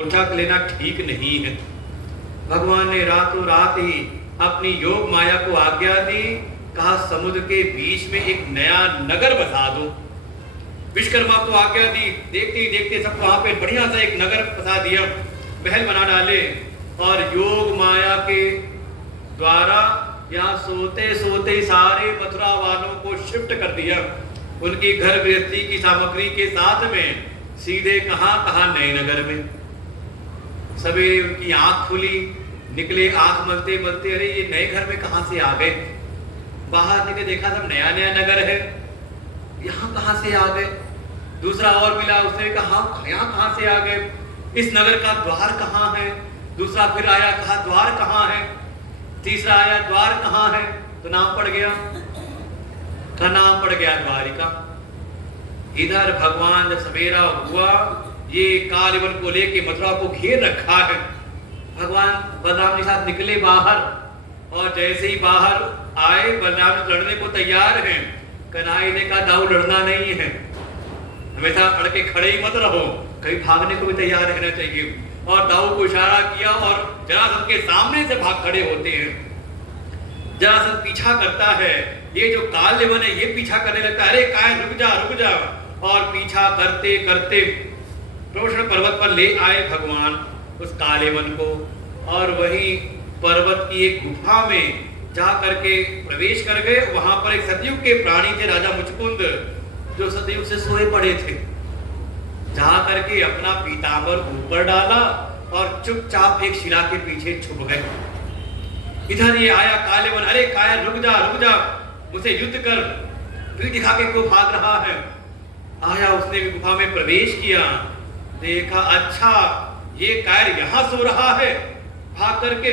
उठक लेना ठीक नहीं है। भगवान ने रातों रात ही अपनी योग माया को आज्ञा दी, कहा समुद्र के बीच में एक नया नगर बसा दो। विश्वकर्मा को आज्ञा दी, देखते ही देखते सब वहां पे बढ़िया सा एक नगर बसा दिया, महल बना डाले और योग माया के द्वारा यहाँ सोते सोते सारे मथुरा वालों को शिफ्ट कर दिया। उनकी घर गृहस्थी की सामग्री के साथ में सीधे कहाँ नए नगर में। सवेरे उनकी आंख खुली, निकले आंख मलते मलते, अरे ये नए घर में कहां से आ गए। बाहर निकले, देखा सब नया नया नगर है, यहाँ कहां से आ गए। दूसरा और मिला, उसने कहा यहाँ कहां से आ गए, इस नगर का द्वार कहाँ है। दूसरा फिर आया, कहा द्वार कहाँ है। तीसरा आया, द्वार कहाँ है, तो नाम पड़ गया, का नाम पड़ गया द्वारिका। इधर भगवान जब सवेरा हुआ, ये कालिवन को लेके मथुरा को घेर रखा है। भगवान बलराम के साथ निकले बाहर और जैसे ही बाहर आए, बलराम लड़ने को तैयार हैं। कन्हैया ने कहा दाऊ लड़ना नहीं है, हमेशा अड़ के खड़े ही मत रहो, कहीं भागने को भी तैयार रहना चाहिए। और दाऊ को इशारा किया और जरासंध के सामने से भाग खड़े होते हैं। जरासंध पीछा करता है, ये जो कालिवन है ये पीछा करने लगता है, अरे काय रुक जा। और पीछा करते करते प्रोषण पर्वत पर ले आए भगवान उस कालेवन को, और वही पर्वत की एक गुफा में जा करके प्रवेश कर गए। वहां पर एक सतयुग के प्राणी थे, राजा मुचकुंद, जो सतयुग से सोए पड़े थे। जा करके अपना पीतांबर ऊपर डाला और चुपचाप एक शिला के पीछे छुप गए। इधर ये आया कालेवन, अरे कायर रुक जा, मुझसे युद्ध कर, फिर दिखा के क्यों भाग रहा है। आया, उसने भी गुफा में प्रवेश किया, देखा अच्छा ये कायर यहाँ सो रहा है। भाग करके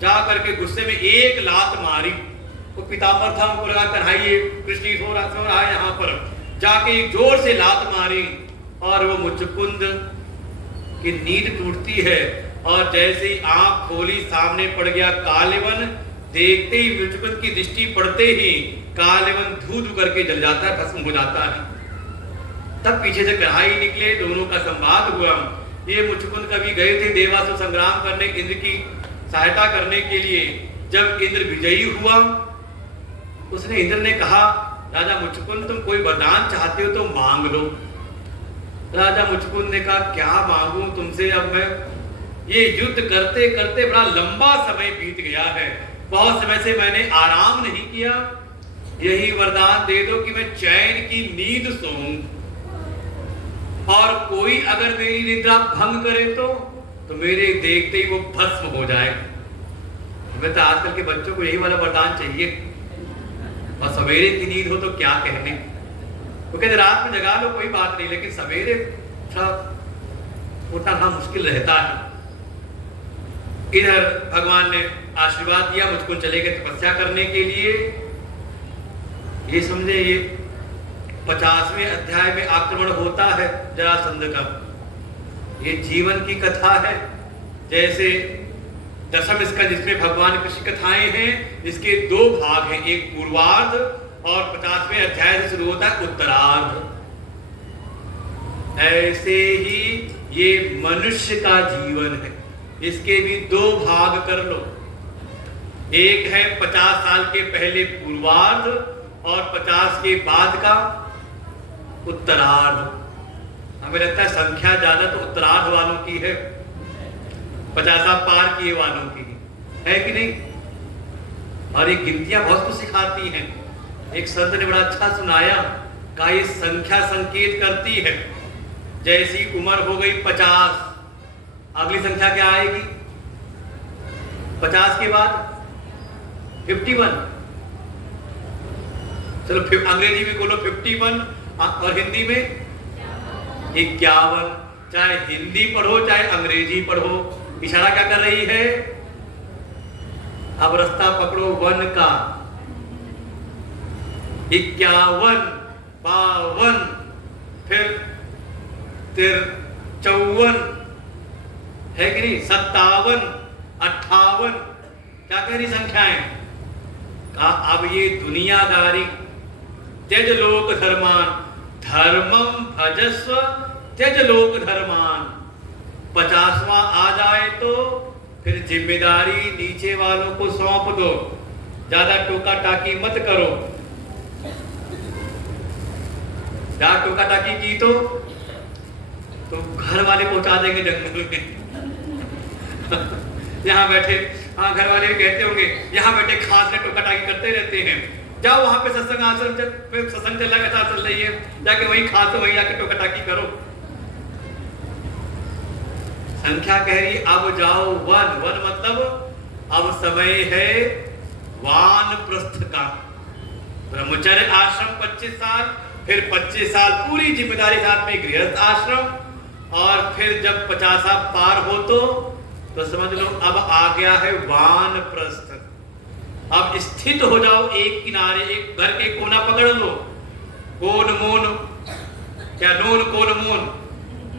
जा करके गुस्से में एक लात मारी। वो पीतांबर था, उनको लगा कन्हैया कृष्ण सो रहा है यहाँ पर। जाके जोर से लात मारी और वो मुचकुंद की नींद टूटती है। और जैसे ही आंख खोली, सामने पड़ गया कालेवन। देखते ही मुचकुंद की दृष्टि पड़ते ही कालेवन धू धू करके जल जाता है, भस्म हो जाता है। तब पीछे से कन्हैया निकले, दोनों का संवाद हुआ। ये मुचकुंद कभी गए थे देवासुर संग्राम करने, इंद्र की सहायता करने के लिए। जब इंद्र विजयी हुआ, उसने इंद्र ने कहा राजा मुचकुंद तुम कोई वरदान चाहते हो तो मांग लो। राजा मुचकुंद ने कहा क्या मांगू तुमसे, अब मैं ये युद्ध करते करते बड़ा लंबा समय बीत गया है, बहुत समय से मैंने आराम नहीं किया, यही वरदान दे दो कि मैं चैन की नींद सोऊं, और कोई अगर मेरी निद्रा भंग करे तो मेरे देखते ही वो भस्म हो जाए। मैं तो आजकल के बच्चों को यही वाला वरदान चाहिए, और सवेरे की नींद हो तो क्या कहने। वो कहते रात में जगा लो कोई बात नहीं, लेकिन सवेरे थोड़ा उठना मुश्किल रहता है। इधर भगवान ने आशीर्वाद दिया, मुझको चले गए तपस्या करने के लिए। ये समझे ये 50वें अध्याय में आक्रमण होता है जरासंध का। ये जीवन की कथा है, जैसे दशम स्कंद जिसमें भगवान कृष्ण कथाएं हैं, इसके 2 भाग हैं, एक पूर्वार्ध और 50वें अध्याय से शुरू होता है उत्तरार्ध। ऐसे ही ये मनुष्य का जीवन है, इसके भी 2 भाग कर लो। एक है 50 साल के पहले पूर्वार्ध और 50 के बाद का उत्तरार्ध। हमें लगता है संख्या ज्यादा तो उत्तरार्ध वालों की है, 50 पार किए वालों की है कि नहीं। और ये गिनतियां बहुत कुछ सिखाती हैं। एक संत ने बड़ा अच्छा सुनाया, कहा ये संख्या संकेत करती है। जैसी उम्र हो गई 50, अगली संख्या क्या आएगी, 50 के बाद 51। चलो अंग्रेजी में बोलो 51 और हिंदी में 51। चाहे हिंदी पढ़ो चाहे अंग्रेजी पढ़ो, इशारा क्या कर रही है, अब रास्ता पकड़ो 1 का। 51, 52, फिर 54 है कि नहीं, 57, 58, क्या कह रही संख्याएं। कहा अब ये दुनियादारी, त्यज लोक धर्मान धर्मम भजस्व त्यज लोक धर्मान। 50 10वां आ जाए तो फिर जिम्मेदारी नीचे वालों को सौंप दो, ज्यादा टोका टाकी मत करो। ज्यादा टोका टाकी की तो घर वाले पहुंचा देंगे जंगल में। यहाँ बैठे, हाँ घर वाले भी कहते होंगे यहाँ बैठे खास में टोका टाकी करते रहते हैं, जाओ वहां पे सत्संग आश्रम सत्संग चल रहा, कथा चल रही है, जाके वहीं खास वहीं जाके टोका टाकी करो। संख्या कह रही अब जाओ वन, वन मतलब अब समय है वानप्रस्थ का। ब्रह्मचर्य आश्रम 25 साल, फिर 25 साल पूरी जिम्मेदारी साथ में गृहस्थ आश्रम, और फिर जब 50 पार हो तो समझ लो अब आ गया है वानप्रस्थ। अब स्थित हो जाओ एक किनारे, एक घर के कोना पकड़ लो, कोन मोन क्या नोन कोन मोन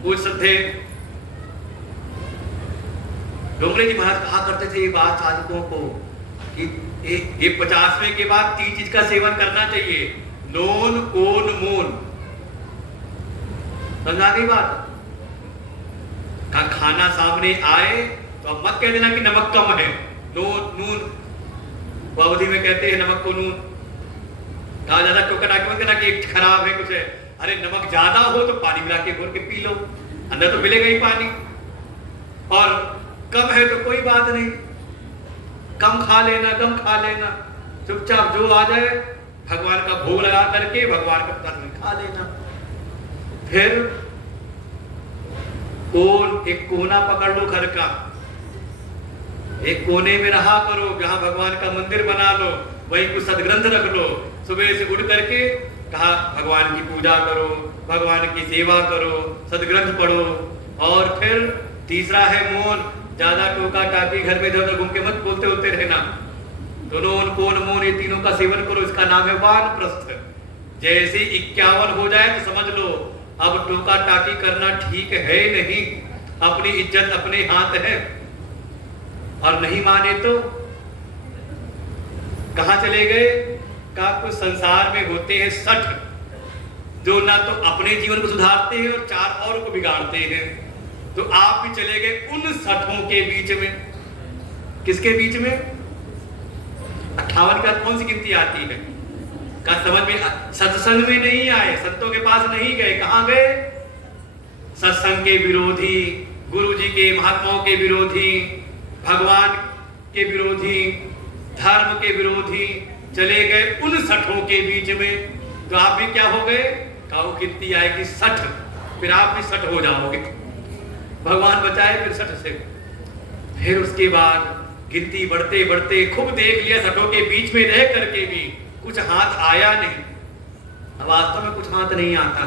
पूछ सकते। डोंगरे जी महाराज कहा करते थे ये बात साधकों को कि ये 50वें के बाद 3 चीज का सेवन करना चाहिए, नोन कोन मोन। समझा गई बात? का खाना सामने आए तो अब मत कह देना कि नमक कम है, नून वो अवधि में कहते हैं नमक को नून। कहा ज्यादा टोका टाकी मत करना कि खराब है कुछ है, अरे नमक ज्यादा हो तो पानी मिला के घोल के पी लो, अंदर तो मिलेगा ही पानी। और कम है तो कोई बात नहीं, कम खा लेना, कम खा लेना, चुपचाप जो आ जाए भगवान का भोग लगा करके भगवान का प्रसाद खा लेना। फिर एक कोना पकड़ लो घर का, एक कोने में रहा करो, जहां भगवान का मंदिर बना लो, वहीं कुछ सदग्रंथ रख लो। सुबह से उठ करके कहा भगवान की पूजा करो, भगवान की सेवा करो, सदग्रंथ पढ़ो। और फिर तीसरा है मौन, ज्यादा टोका टाकी घर में इधर घूम के मत बोलते होते रहना। दोनों कोन मौन ये तीनों का सेवन करो, इसका नाम है वानप्रस्थ। जैसे 51 हो जाए तो समझ लो अब टोका टाकी करना ठीक है नहीं, अपनी इज्जत अपने हाथ है। और नहीं माने तो कहां चले गए? का कुछ संसार में होते हैं 60 जो ना तो अपने जीवन को सुधारते हैं और 4 और को बिगाड़ते हैं। तो आप भी चले गए उन 60 के बीच में। किसके बीच में? 58 का कौन सी गिनती आती है? का समझ में? सत्संग में नहीं आए, संतों के पास नहीं गए, कहां गए? सत्संग के विरोधी, गुरु जी के महात्माओं के विरोधी, भगवान के विरोधी, धर्म के विरोधी चले गए उन 60 के बीच में। तो आप भी क्या हो गए? काऊ गिनती आएगी 60, फिर आप भी 60 हो जाओगे। भगवान बचाए फिर 60 से। फिर उसके बाद गिनती बढ़ते बढ़ते खूब देख लिया, 60 के बीच में रह करके भी कुछ हाथ आया नहीं। वास्तव में कुछ हाथ नहीं आता।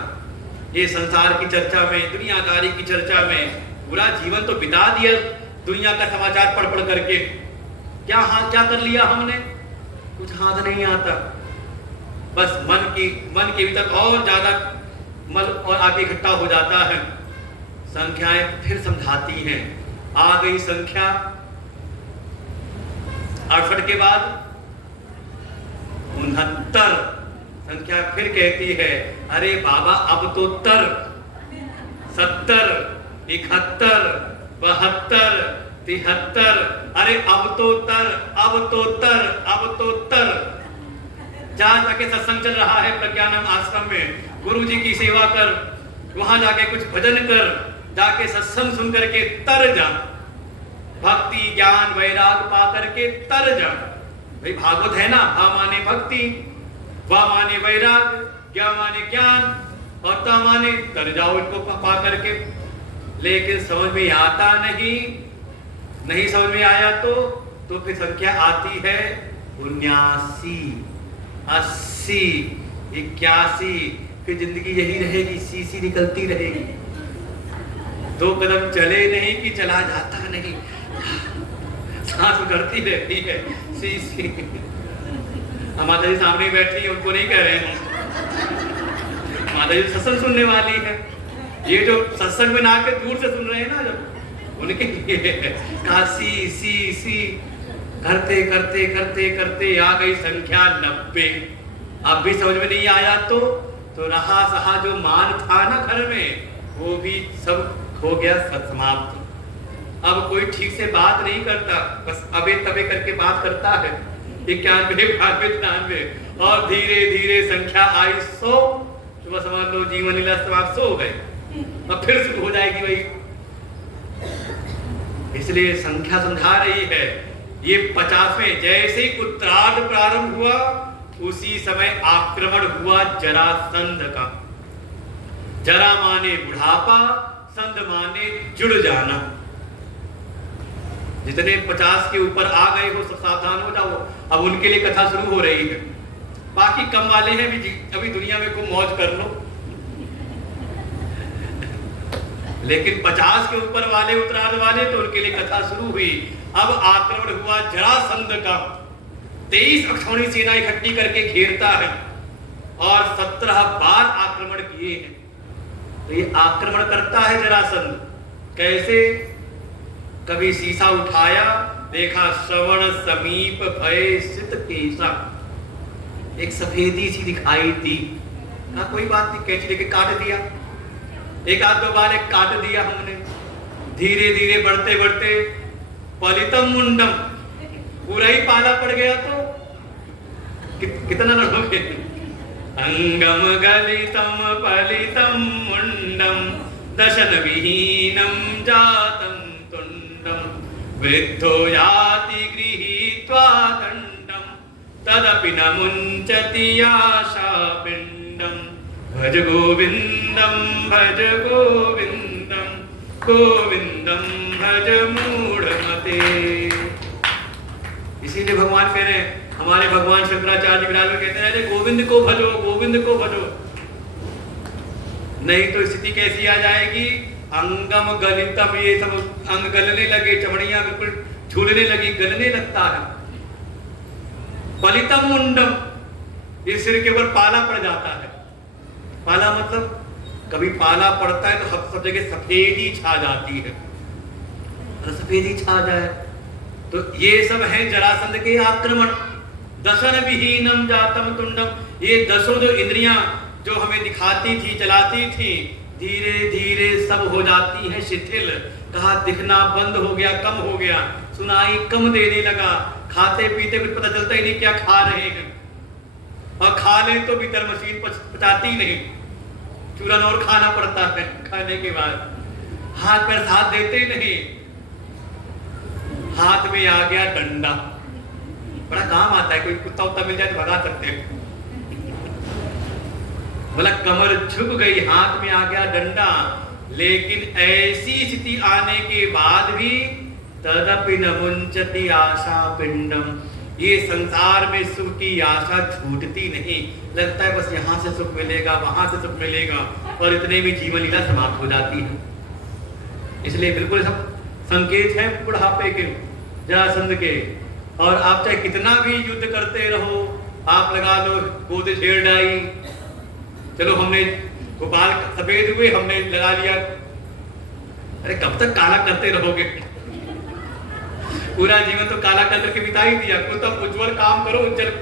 ये संसार की चर्चा में, दुनियादारी की चर्चा में पूरा जीवन तो बिता दिया दुनिया का समाचार पढ़ पढ़ करके। क्या कर लिया हमने? कुछ हाथ नहीं आता। बस मन के भीतर और ज्यादा मल और आगे इकट्ठा हो जाता है। संख्याएं फिर समझाती हैं। आ गई संख्या 68 के बाद 69 संख्या फिर कहती है अरे बाबा अब तो 70, 71, 72, 73, अरे अब तो जहां जाके सत्संग चल रहा है प्रज्ञानम आश्रम में, गुरु जी की सेवा कर, वहां जाके कुछ भजन कर, जाके सत्संग सुन करके तर जा, भक्ति ज्ञान वैराग पा करके तर जा। भाई भागवत है ना, भा माने भक्ति, वा माने वैराग, ज्ञा माने ज्ञान और ता माने तर जाओ इनको पा करके। लेकिन समझ में आता नहीं समझ में आया तो फिर संख्या आती है 79, 80, 81, फिर जिंदगी यही रहेगी, सी निकलती रहेगी। 2 कदम चले नहीं कि चला जाता नहीं, सांस उठती रहती है, सी। माता जी सामने बैठी है, उनको नहीं कह रहे हैं, माता जी सत्संग सुनने वाली है। ये जो सत्संग में ना के दूर से सुन रहे हैं ना, जब उनके लिए कहा सी करते करते करते करते आ गई संख्या 90। अब भी समझ में नहीं आया तो रहा सहा जो मान था ना घर में, वो भी सब हो गया समाप्त। अब कोई ठीक से बात नहीं करता, बस अबे तबे करके बात करता है। 91, 92, 93 और धीरे धीरे संख्या आई 100। तो समझ लो जीवन लीला समाप्त हो गए। अब फिर शुरू हो जाएगी वही। इसलिए संख्या समझा रही है ये 50वें जैसे ही उत्तरार्ध प्रारंभ हुआ उसी समय आक्रमण हुआ जरासंध का। जरा माने बुढ़ापा, संध माने जुड़ जाना। जितने 50 के ऊपर आ गए हो सब सावधान हो जाओ, अब उनके लिए कथा शुरू हो रही है। बाकी कम वाले हैं भी अभी दुनिया में खूब मौज कर लो, लेकिन 50 के ऊपर वाले उत्तरार्ध वाले तो उनके लिए कथा शुरू हुई। अब आक्रमण हुआ जरासंध का। 23 अक्षौणी सेना इकट्ठी करके घेरता है और 17 बार आक्रमण किए हैं। तो ये आक्रमण करता है जरासंध। कैसे? कभी शीशा उठाया, देखा श्रवण समीप भय सित केसा। एक सफेदी सी दिखाई दी, कहा कोई बात नहीं, कैंची लेके काट दिया। एक आध दो बार एक काट दिया हमने। धीरे धीरे बढ़ते बढ़ते पलितम मुंडम, पूरा ही पाला पड़ गया। तो कितना लड़ोगे? अंगम गलितम पलितम मुंडम दशन विहीनम जातम तुंडम वृद्धो याति गृहीत्वा दंडम तदपि न मुंचति आशा पिंडम भज गोविंदम गोविंदम भज मूढ़मते। इसीलिए भगवान कह रहे हैं, हमारे भगवान शंकराचार्य विराज में कहते हैं अरे गोविंद को भजो, गोविंद को भजो। नहीं तो स्थिति कैसी आ जाएगी? अंगम गलितम, ये सब अंग गलने लगे, चमड़ियां बिल्कुल झूलने लगी, गलने लगता है। पलितम मुंडम, ये सिर के ऊपर पाला पड़ जाता है। पाला मतलब कभी पाला पड़ता है तो सब जगह सफेदी छा जाती है। सफेदी छा जाए तो ये सब है जरासंध के आक्रमण। दशन विहीनम जातम तुंडम, ये दसों जो इंद्रियां जो हमें दिखाती थी, चलाती थी, धीरे धीरे सब हो जाती हैं शिथिल। कहा दिखना बंद हो गया, कम हो गया, सुनाई कम देने लगा। खाते पीते कुछ पता चलता ही नहीं क्या खा रहे हैं, और खा ले तो भीतर मशीन पचाती नहीं, चूरन और खाना पड़ता है। खाने के बाद हाथ पैर साथ देते नहीं। हाथ में आ गया डंडा, बड़ा काम आता है, कोई कुत्ता उत्ता मिल जाए तो भगा सकते हैं। बोला कमर झुक गई, हाथ में आ गया डंडा। लेकिन ऐसी स्थिति आने के बाद भी तदपि न मुंचति आशा पिंडम, ये संसार में सुख की आशा छूटती नहीं। लगता है बस यहाँ से सुख मिलेगा, वहां से सुख मिलेगा, और इतने में जीवन लीला समाप्त हो जाती है। इसलिए बिल्कुल सब संकेत है बुढ़ापे के, जरासंध के। और आप चाहे कितना भी युद्ध करते रहो, आप लगा लो गोद छेड़ डाई, चलो हमने गोपाल सफेद हुए, हमने लगा लिया। अरे कब तक काला करते रहोगे? पूरा जीवन तो काला कर करके बिता ही दिया, कुछ तो उज्जवल काम करो, उज्जवल।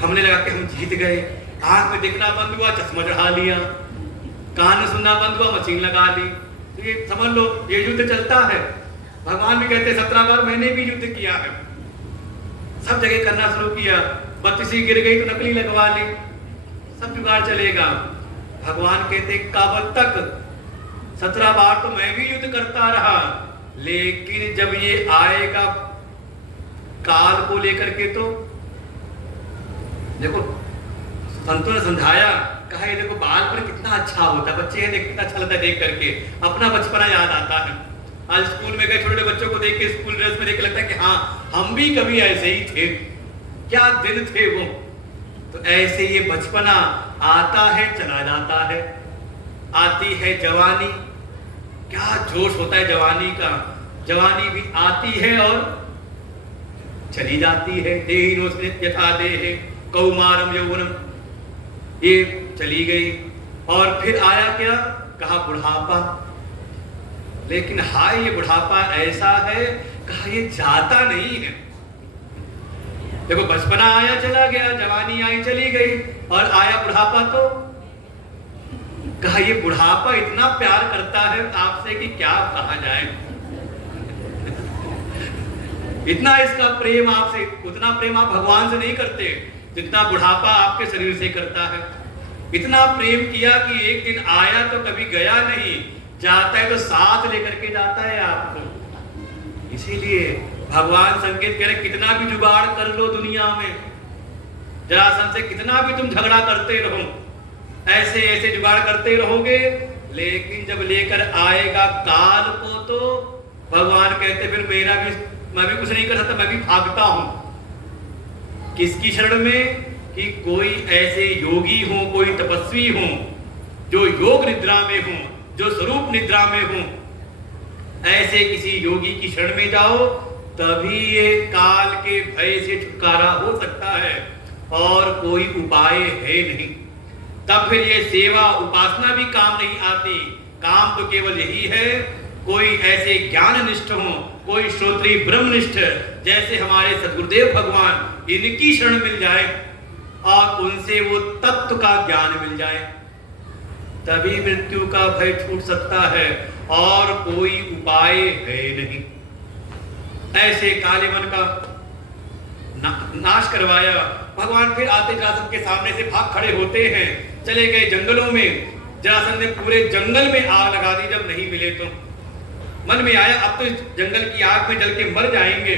हमने लगा के हम जीत गए। आंख में दिखना बंद हुआ, चश्मा चढ़ा लिया, कान में सुनना बंद हुआ, मशीन लगा ली। तो ये समझ लो ये युद्ध चलता है। भगवान भी कहते 17 बार मैंने भी युद्ध किया है, सब जगह करना शुरू किया। 32 गिर गई तो नकली लगवा ली, सब जुगाड़ चलेगा। भगवान कहते कब तक? 17 बार तो मैं भी युद्ध करता रहा, लेकिन जब ये आएगा काल को लेकर के, तो देखो संतों ने समझाया, कहा ये देखो बालपन कितना अच्छा होता है, बच्चे हैं कितना अच्छा लगता है देख करके, अपना बचपना याद आता है। आज स्कूल में गए, छोटे बच्चों को देख के स्कूल ड्रेस में देख के लगता है कि हाँ हम भी कभी ऐसे ही थे, क्या दिन थे वो। तो ऐसे ये बचपना आता है चला जाता है। आती है जवानी, क्या जोश होता है जवानी का। जवानी भी आती है और चली जाती है। यथा देहे कौमारम यौवनम, ये चली गई। और फिर आया क्या? कहा बुढ़ापा। लेकिन हाय ये बुढ़ापा ऐसा है, कहा ये जाता नहीं है। देखो बचपना आया चला गया, जवानी आई चली गई, और आया बुढ़ापा तो कहा ये बुढ़ापा इतना प्यार करता है आपसे कि क्या कहा जाए। इतना इसका प्रेम आपसे, उतना प्रेम आप भगवान से नहीं करते जितना बुढ़ापा आपके शरीर से करता है। इतना प्रेम किया कि एक दिन आया तो कभी गया नहीं, जाता है तो साथ लेकर के जाता है आपको। इसीलिए भगवान संकेत कह रहे कितना भी जुगाड़ कर लो दुनिया में, जरासंध से कितना भी तुम झगड़ा करते रहो, ऐसे ऐसे जुगाड़ करते रहोगे, लेकिन जब लेकर आएगा काल को तो भगवान कहते फिर मैं भी कुछ नहीं कर सकता, मैं भी भागता हूं। किसकी शरण में? कि कोई ऐसे योगी हो, कोई तपस्वी हो जो योग निद्रा में हो, जो स्वरूप निद्रा में हो, ऐसे किसी योगी की शरण में जाओ, तभी ये काल के भय से छुटकारा हो सकता है, और कोई उपाय है नहीं। तब फिर ये सेवा उपासना भी काम नहीं आती। काम तो केवल यही है, कोई ऐसे ज्ञान निष्ठ हो, कोई श्रोत्री ब्रह्मनिष्ठ जैसे हमारे सद्गुरुदेव भगवान, इनकी शरण मिल जाए और उनसे वो तत्व का ज्ञान मिल जाए, तभी मृत्यु का भय छूट सकता है, और कोई उपाय है नहीं। ऐसे काले मन का नाश करवाया भगवान। फिर आते जरासंध के सामने से भाग खड़े होते हैं, चले गए जंगलों में। जरासंध ने पूरे जंगल में आग लगा दी, जब नहीं मिले तो मन में आया अब तो इस जंगल की आग में जल के मर जाएंगे।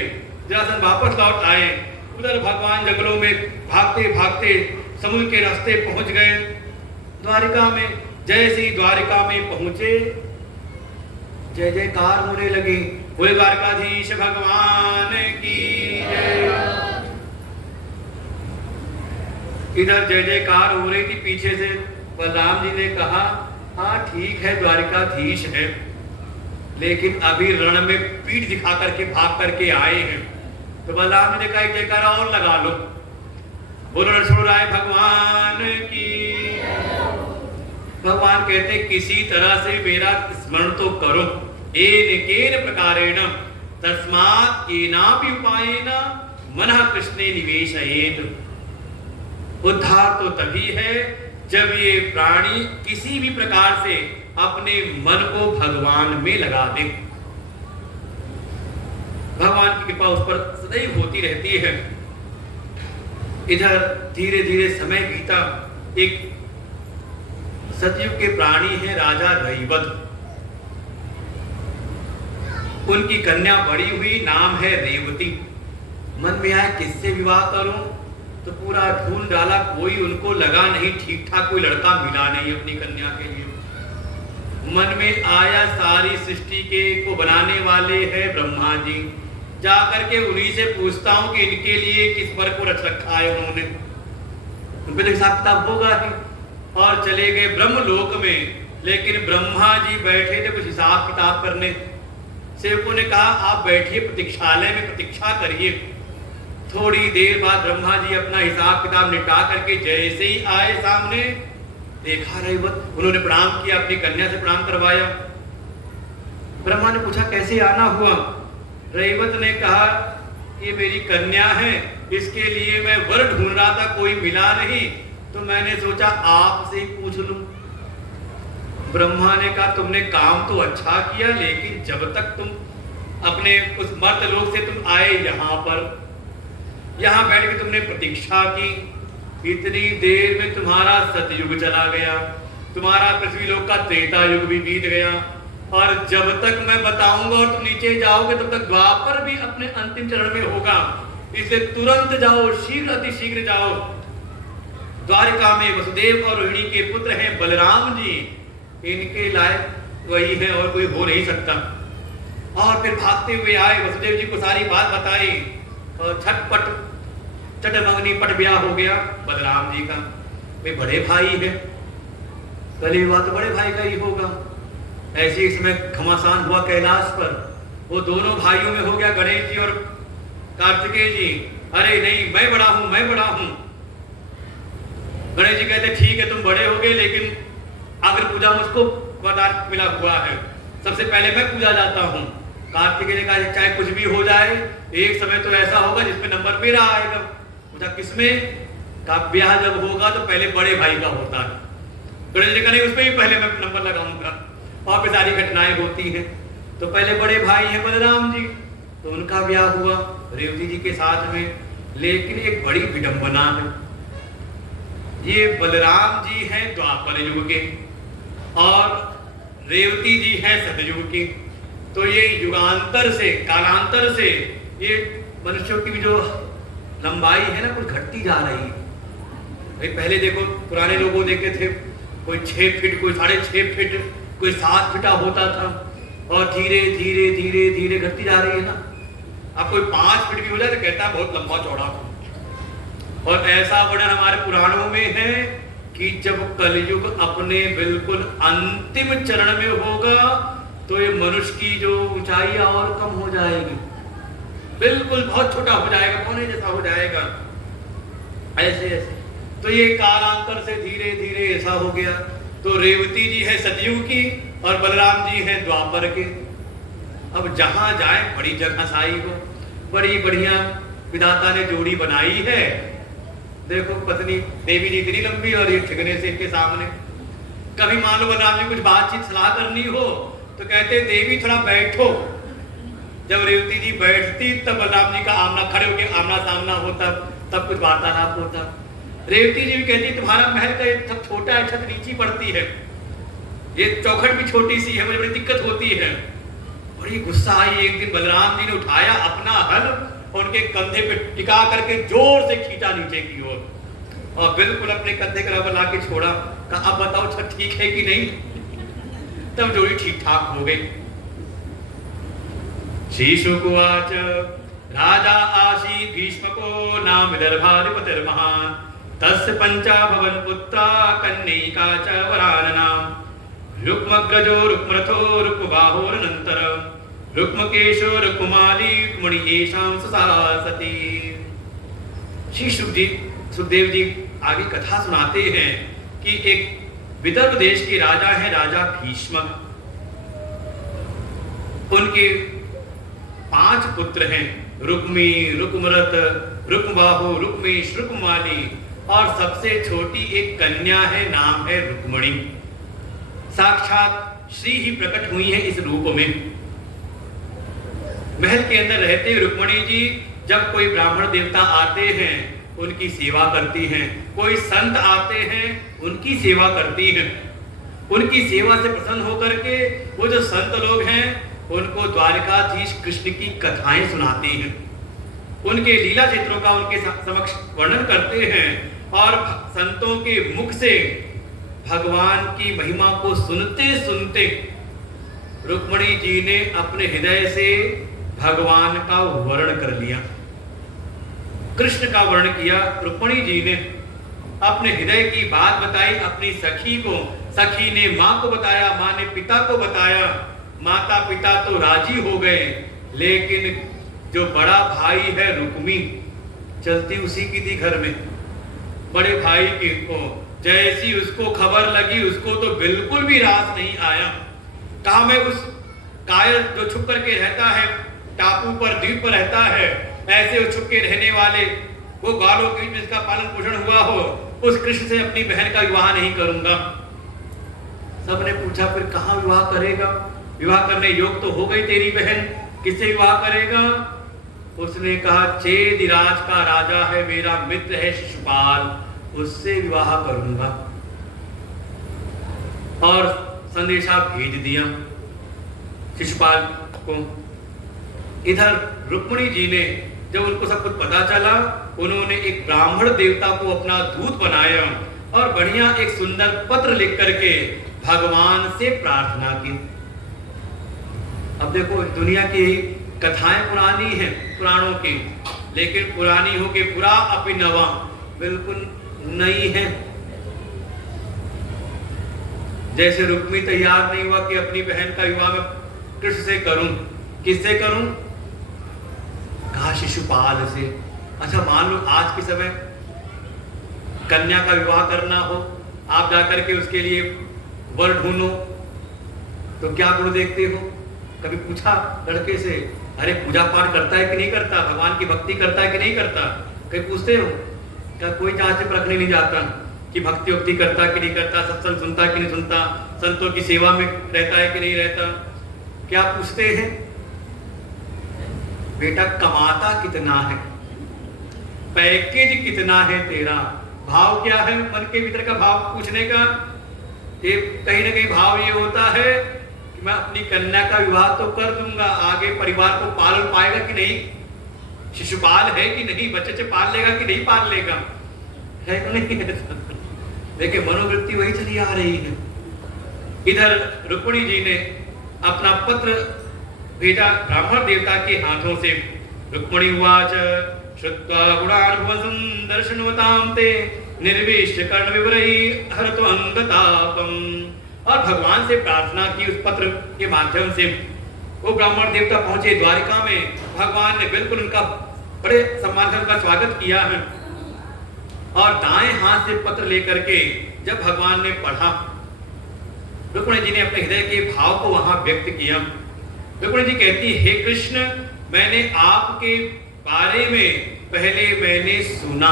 जरासंध वापस लौट आए। उधर भगवान जंगलों में भागते भागते समुद्र के रास्ते पहुंच गए द्वारिका में। जैसे ही द्वारिका में पहुंचे, जय जयकार होने लगी, बोले द्वारकाधीश भगवान की जय। इधर जय जयकार हो रही थी, पीछे से बलराम जी ने कहा हाँ ठीक है द्वारिकाधीश है, लेकिन अभी रण में पीठ दिखा करके भाग करके आए हैं। तो बलराम जी ने कहा एक जयकारा और लगा लो, बोलो नरसिंह भगवान की। भगवान कहते किसी तरह से मेरा स्मरण तो करो, एन प्रकारेण तस्मात् केनापि उपायेन मनः कृष्णे निवेशयेत्। उद्धार तो तभी है जब ये प्राणी किसी भी प्रकार से अपने मन को भगवान में लगा दे। भगवान की कृपा उस पर सदैव होती रहती है। इधर धीरे धीरे समय बीता। एक सतयुग के प्राणी है राजा रैवत, उनकी कन्या बड़ी हुई, नाम है रेवती। मन में आया किससे विवाह करूं, तो पूरा ढूंढ डाला, कोई उनको लगा नहीं, ठीक ठाक कोई लड़का मिला नहीं अपनी कन्या के लिए। मन में आया सारी सृष्टि के को बनाने वाले हैं ब्रह्मा जी, जाकर के उन्हीं से पूछता हूं कि इनके लिए किस वर को रच रखा है उन्होंने, उनके तो हिसाब किताब होगा ही। और चले गए ब्रह्मलोक में, लेकिन ब्रह्मा जी बैठे थे कुछ हिसाब किताब करने। सेवकों ने कहा आप बैठिए प्रतीक्षालय में, प्रतीक्षा करिए। थोड़ी देर बाद ब्रह्मा जी अपना हिसाब किताब निपटा करके जैसे ही आए सामने, देखा रैवत, उन्होंने प्रणाम किया, अपनी कन्या से प्रणाम करवाया। ब्रह्मा ने पूछा कैसे आना हुआ। रैवत ने कहा ये मेरी कन्या है, इसके लिए मैं वर ढूंढ रहा था, कोई मिला नहीं, तो मैंने सोचा आपसे ही पूछ लूं। ब्रह्मा ने कहा तुमने काम तो अच्छा किया, लेकिन जब तक तुम अपने उस मर्त लोक से तुम आए यहाँ बैठ के तुमने प्रतीक्षा की, इतनी देर में तुम्हारा सतयुग चला गया, तुम्हारा पृथ्वी लोक का त्रेता युग भी बीत गया, और जब तक मैं बताऊंगा और तुम नीचे जाओगे तब तक द्वापर भी अपने अंतिम चरण में होगा। इसलिए तुरंत जाओ, शीघ्र अति शीघ्र जाओ। द्वारिका में वसुदेव और रोहिणी के पुत्र हैं बलराम जी, इनके लायक वही है और कोई हो नहीं सकता। और फिर भागते हुए आए, वसुदेव जी को सारी बात बताई, और झटपट चटमंगनी पट ब्याह हो गया बलराम जी का। वे बड़े भाई है, कल हुआ तो बड़े भाई का ही होगा। ऐसे ही समय घमासान हुआ कैलाश पर, वो दोनों भाइयों में हो गया गणेश जी और कार्तिकेय जी। अरे नहीं मैं बड़ा हूं, मैं बड़ा हूं। गणेश जी कहते ठीक है तुम बड़े हो गए, लेकिन अगर पूजा मुझको पदार्थ मिला हुआ है, सबसे पहले मैं पूजा जाता हूं। कार्तिकेय ने कहा चाहे कुछ भी हो जाए, एक समय तो ऐसा होगा जिसमें नंबर मेरा आएगा। पूछा किसमें? कहा ब्याह जब होगा तो पहले बड़े भाई का होता है, गणेश जी का नहीं, उसमें ही पहले मैं नंबर लगाऊंगा। और फिर सारी घटनाएं होती हैं। तो पहले बड़े भाई हैं बलराम जी, तो उनका ब्याह हुआ रेवती जी के साथ में। लेकिन एक बड़ी विडंबना है, ये बलराम जी हैं द्वापर युग के और रेवती जी हैं सतयुग की। तो ये युगांतर से, कालांतर से ये मनुष्यों की जो लंबाई है ना, कुछ घटती जा रही है। भाई पहले देखो पुराने लोगों देखते थे, कोई 6 फीट, कोई 6.5 फीट, कोई 7 फीटा होता था, और धीरे धीरे धीरे धीरे घटती जा रही है ना। अब कोई 5 फीट भी हो जाए तो कहता है बहुत लंबा चौड़ा। और ऐसा वर्णन हमारे पुराणों में है कि जब कलयुग अपने बिल्कुल अंतिम चरण में होगा तो ये मनुष्य की जो ऊंचाई और कम हो जाएगी, बिल्कुल बहुत छोटा हो जाएगा, कोने जैसा हो जाएगा, ऐसे ऐसे। तो ये कालांतर से धीरे धीरे ऐसा हो गया। तो रेवती जी है सतयुग की और बलराम जी हैं द्वापर के। अब जहां जाए बड़ी जगह साई हो, बड़ी बढ़िया विधाता ने जोड़ी बनाई है। देखो पत्नी देवी जी इतनी लंबी और ये ठिकने से इनके सामने। कभी मान लो बलराम जी कुछ बातचीत सलाह करनी हो तो कहते देवी थोड़ा बैठो। जब रेवती जी बैठती तब बलराम जी का आमना, खड़े होकर आमना सामना होता, तब कुछ वार्तालाप होता। रेवती जी भी कहती तुम्हारा महल का एक छोटा है, छत नीची पड़ती है, ये चौखट भी छोटी सी है, मुझे बड़ी दिक्कत होती है। बड़ी गुस्सा आई। एक दिन बलराम जी ने उठाया अपना हल, उनके कंधे पे टिका करके जोर से खींचा नीचे की ओर और बिल्कुल अपने कंधे का रबर ला के छोड़ा। कहा अब बताओ छत ठीक है कि नहीं। तब जोड़ी ठीक ठाक हो गई। शीशुकुवाच राजा आसी भीष्मको नाम विदर्भाधिपतिर्महान् तस्य पंचा भवन पुत्रा कन्यैका च वरानना रुक्मग्रजो रुक्मरथो रुक्मबाहोरनन्तर रुक्मकेशो रुक्माली रुक्मणी येषां ससासति। श्री सुखदेव जी आगे कथा सुनाते हैं कि एक विदर्भ देश के राजा हैं, राजा भीष्मक। उनके 5 पुत्र हैं, रुक्मी, रुक्मरथ, रुक्मबाहु, रुक्मेश, रुक्माली, और सबसे छोटी एक कन्या है, नाम है रुक्मणी। साक्षात श्री ही प्रकट हुई है इस रूप में। महल के अंदर रहते रुक्मणी जी जब कोई ब्राह्मण देवता आते हैं उनकी सेवा करती हैं, कोई संत आते हैं उनकी सेवा करती हैं। उनकी सेवा से प्रसन्न होकर के वो जो संत लोग हैं उनको द्वारकाधीश कृष्ण की कथाएं सुनाती हैं, उनके लीला चित्रों का उनके समक्ष वर्णन करते हैं और संतों के मुख से भगवान की महिमा को सुनते सुनते रुक्मणी जी ने अपने हृदय से भगवान का वर्णन कर लिया, कृष्ण का वर्णन किया। रुक्मणी जी ने अपने हृदय की बात बताई अपनी सखी को, सखी ने माँ को बताया, माँ ने पिता को बताया। माता पिता तो राजी हो गए, लेकिन जो बड़ा भाई है रुक्मी, चलती उसी की थी घर में। बड़े भाई की को जैसी उसको खबर लगी उसको तो बिल्कुल भी रास नहीं आया। कहा मैं उस कायर जो छुप करके रहता है, टापू पर द्वीप पर रहता है, ऐसे छुप के रहने वाले वो गालों के बीच जिसका पालन पोषण हुआ हो, उस कृष्ण से अपनी बहन का विवाह नहीं करूंगा। सबने पूछा फिर कहाँ विवाह करेगा? विवाह करने योग तो हो गई तेरी बहन, किससे विवाह करेगा? उसने कहा चेदिराज का राजा है, मेरा मित्र है शिशुपाल, उससे विवाह करूंगा। और संदेशा भेज दिया शिशुपाल को। इधर रुक्मणी जी ने जब उनको सब कुछ पता चला, उन्होंने एक ब्राह्मण देवता को अपना दूत बनाया और बढ़िया एक सुंदर पत्र लिख करके भगवान से प्रार्थना की। अब देखो दुनिया की कथाएं पुरानी हैं, पुराणों की, लेकिन पुरानी हो के पुरा अपि नवा, बिल्कुल नई है। जैसे रुक्मी तैयार नहीं हुआ कि अपनी बहन का विवाह मैं कृष्ण से करूं, किससे करूं? कहा शिशुपाल से। अच्छा मान लो आज के समय कन्या का विवाह करना हो, आप जाकर के उसके लिए वर ढूंढो तो क्या गुण देखते हो? कभी पूछा लड़के से अरे पूजा पाठ करता है कि नहीं करता, भगवान की भक्ति करता है कि नहीं करता? कहीं पूछते हो? क्या कोई जांच परखने नहीं जाता? कि भक्ति उक्ति करता कि नहीं करता, सत्संग सुनता कि नहीं सुनता, संतों की सेवा में रहता है कि नहीं रहता। क्या पूछते हैं? बेटा कमाता कितना है, पैकेज कितना है तेरा, भाव क्या है? मन के भीतर का भाव पूछने का ये कहीं ना कहीं भाव ये होता है कि मैं अपनी कन्या का विवाह तो कर दूंगा, आगे परिवार को पाल पाएगा कि नहीं, शिशुपाल है कि नहीं, बच्चे से पाल लेगा कि नहीं पाल लेगा, है तो नहीं ऐसा? देखिए मनोवृत्ति वही चली आ रही है। इधर रुक्मिणी जी ने अपना पत्र भेजा ब्राह्मण देवता के हाथों से। रुक्मिणी उवाच श्रुत्वा गुणानुभवं दर्शनवतां ते निर्विश्य कर्ण विवरहि हरतु अंगतापम। और भगवान से प्रार्थना की उस पत्र के माध्यम से। वो ब्राह्मण देवता पहुंचे द्वारिका में, भगवान ने बिल्कुल उनका बड़े सम्मान से उनका स्वागत किया है। और दाएं हाथ से पत्र लेकर के जब भगवान ने पढ़ा, रुक्मिणी जी ने अपने हृदय के भाव को वहां व्यक्त किया। रुक्मिणी जी कहती, हे कृष्ण, मैंने आपके बारे में पहले मैंने सुना,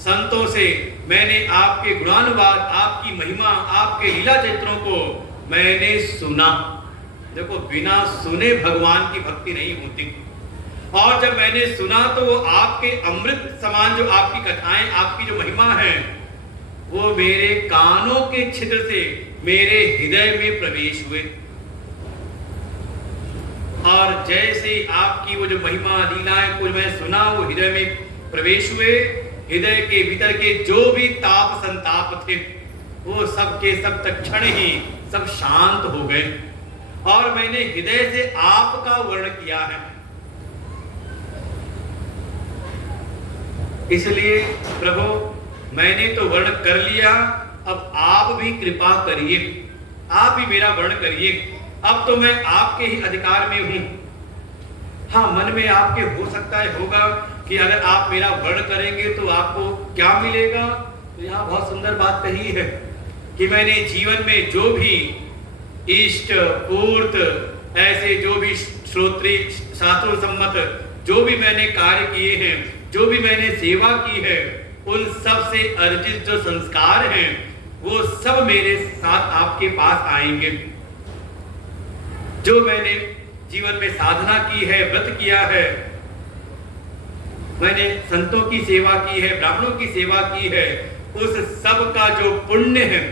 संतों से मैंने आपके गुणानुवाद, आपकी महिमा, आपके लीला चित्रों को मैंने सुना। देखो बिना सुने भगवान की भक्ति नहीं होती। और जब मैंने सुना तो वो आपके अमृत समान जो आपकी कथाएं, आपकी जो महिमा है, वो मेरे कानों के छिद्र से मेरे हृदय में प्रवेश हुए। और जैसे आपकी वो जो महिमा लीलाएं कुछ मैं सुना, वो हृदय में प्रवेश हुए। हृदय के भीतर के जो भी ताप संताप थे, वो सब के सब तत्क्षण ही सब शांत हो गए। और मैंने हृदय से आपका वर्ण किया है। इसलिए प्रभु मैंने तो वर्ण कर लिया, अब आप भी कृपा करिए, आप ही मेरा वर्ण करिए। अब तो मैं आपके ही अधिकार में हूं। हाँ, मन में आपके हो सकता है होगा कि अगर आप मेरा वर्ण करेंगे तो आपको क्या मिलेगा। तो यहाँ बहुत सुंदर बात कही है कि मैंने जीवन में जो भी इष्ट पूर्त ऐसे जो भी श्रोत्री शास्त्रों सम्मत जो भी मैंने कार्य किए हैं, जो भी मैंने सेवा की है, उन सब से अर्जित जो संस्कार हैं, वो सब मेरे साथ आपके पास आएंगे। जो मैंने जीवन में साधना की है, व्रत किया है, मैंने संतों की सेवा की है, ब्राह्मणों की सेवा की है, उस सब का जो पुण्य है,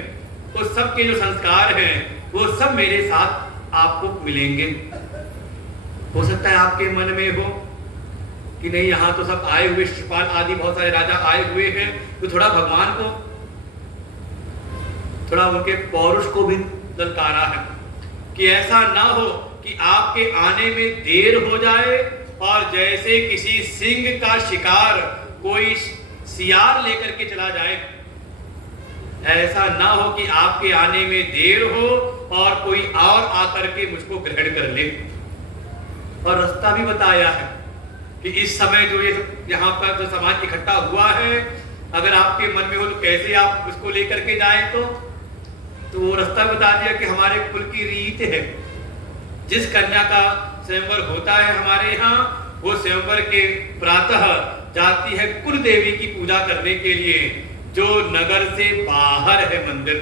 उस सब के जो संस्कार हैं, वो सब मेरे साथ आपको मिलेंगे। हो सकता है आपके मन में हो कि नहीं, यहाँ तो सब आए हुए, शिशुपाल आदि बहुत सारे राजा आए हुए हैं, तो थोड़ा भगवान को, थोड़ा उनके पौरुष को भी ललकारा है कि ऐसा ना हो कि आपके आने में देर हो जाए और जैसे किसी सिंह का शिकार कोई सियार लेकर के चला जाए, ऐसा ना हो कि आपके आने में देर हो और कोई और आकर के मुझको ग्रहण कर ले। और रास्ता भी बताया है कि इस समय जो ये यहाँ पर जो समाज इकट्ठा हुआ है, अगर आपके मन में हो तो कैसे आप उसको लेकर के जाएं। तो वो रास्ता बता दिया कि हमारे कुल की रीत है, जिस कन्या का स्वयंवर होता है हमारे यहाँ, वो स्वयंवर के प्रातः जाती है कुल देवी की पूजा करने के लिए, जो नगर से बाहर है मंदिर।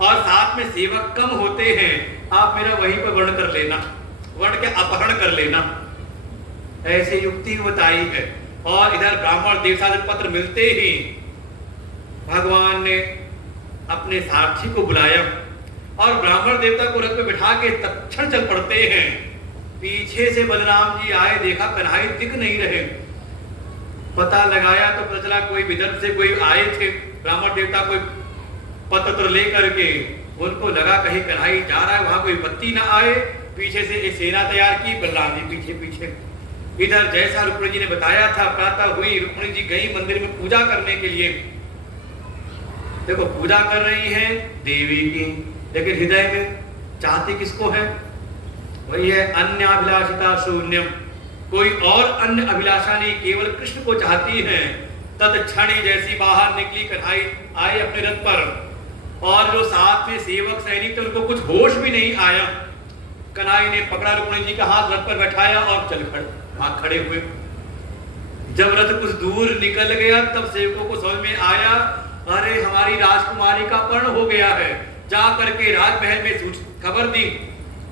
और साथ में सेवक कम होते हैं, आप मेरा वहीं पर वर्ण कर लेना, वर्ण के अपहरण कर लेना, ऐसे युक्ति बताई है। और इधर ब्राह्मण देवता से पत्र मिलते ही भगवान ने अपने सारथी को बुलाया और ब्राह्मण देवता को रथ पे बिठा के तत्क्षण चल पड़ते हैं। पीछे से बलराम जी आए, देखा कन्हई दिख नहीं रहे, पता लगाया तो पता चला कोई विदर्भ से कोई आए थे ब्राह्मण देवता, कोई पत्र लेकर के। उनको लगा कहीं कन्हई जा रहा है, वहां कोई बत्ती ना आए, पीछे से एक सेना तैयार की, बलराम जी पीछे पीछे। इधर जैसा रुक्मिणी जी ने बताया था, प्रातः हुई, रुक्मिणी जी गई मंदिर में पूजा करने के लिए। देखो पूजा कर रही हैं देवी की, लेकिन हृदय में चाहती किसको है? वही है अन्य अभिलाषिता शून्यम, कोई और अन्य अभिलाषा नहीं, केवल कृष्ण को चाहती हैं। तत्क्षण जैसी बाहर निकली कन्हई आए अपने रथ पर, और जो साथ में सेवक सैनिक थे उनको कुछ होश भी नहीं आया। कन्हई ने पकड़ा रुक्मिणी जी का हाथ, रथ पर बैठाया और चल खड़े हुए। जब रथ कुछ दूर निकल गया तब सेवकों को समझ में आया अरे हमारी राजकुमारी का अपहरण हो गया है, जा करके राजमहल में खबर दी।